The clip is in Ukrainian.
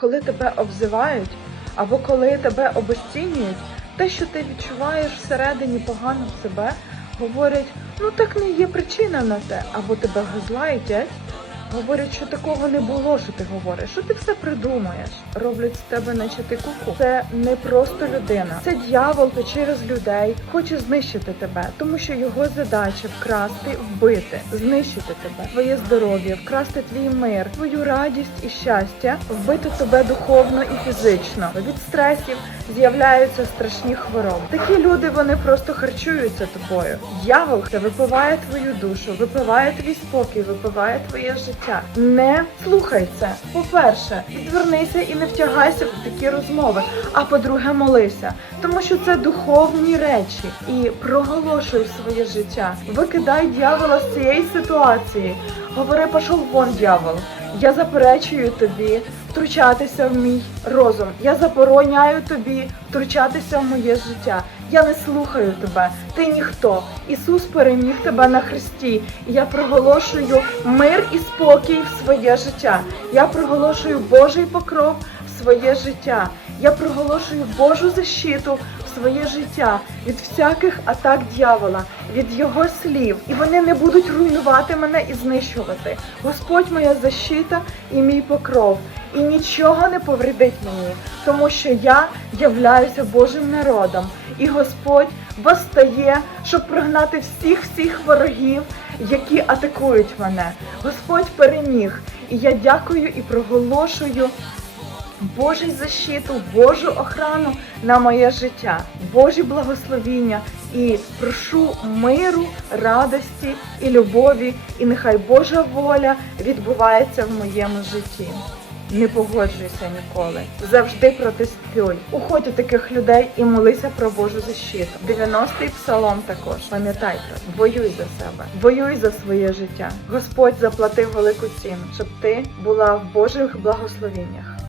коли тебе обзивають, або коли тебе обесцінюють, те, що ти відчуваєш всередині погано в себе, говорять, ну так не є причина на те, або тебе газлайтять, говорять, що такого не було, що ти говориш, що ти все придумаєш, роблять з тебе, наче ти куку. Це не просто людина, це дьявол та через людей хоче знищити тебе, тому що його задача вкрасти, вбити, знищити тебе, твоє здоров'я, вкрасти твій мир, твою радість і щастя, вбити тебе духовно і фізично. Від стресів з'являються страшні хвороби. Такі люди вони просто харчуються тобою. Дьявол це випиває твою душу, випиває твій спокій, випиває твоє життя. Не слухай це. По-перше, відвернися і не втягайся в такі розмови. А по-друге, молися, тому що це духовні речі. І проголошуй своє життя. Викидай дьявола з цієї ситуації. Говори, пішов вон, дьявол. Я заперечую тобі втручатися в мій розум. Я забороняю тобі втручатися в моє життя. Я не слухаю тебе. Ти ніхто. Ісус переміг тебе на хресті. І я проголошую мир і спокій в своє життя. Я проголошую Божий покров в своє життя. Я проголошую Божу защиту в своє життя від всяких атак дьявола, від його слів, і вони не будуть руйнувати мене і знищувати. Господь моя защита і мій покров, і нічого не повредить мені, тому що я являюся Божим народом, і Господь восстає, щоб прогнати всіх всіх ворогів, які атакують мене. Господь переміг, і я дякую і проголошую. Божий защиту, Божу охрану на моє життя, Божі благословіння і прошу миру, радості і любові, і нехай Божа воля відбувається в моєму житті. Не погоджуйся ніколи. Завжди протестуй. Уходь у таких людей і молися про Божу защиту. 90-й псалом також. Пам'ятай про воюй за себе, воюй за своє життя. Господь заплатив велику ціну, щоб ти була в Божих благословіннях.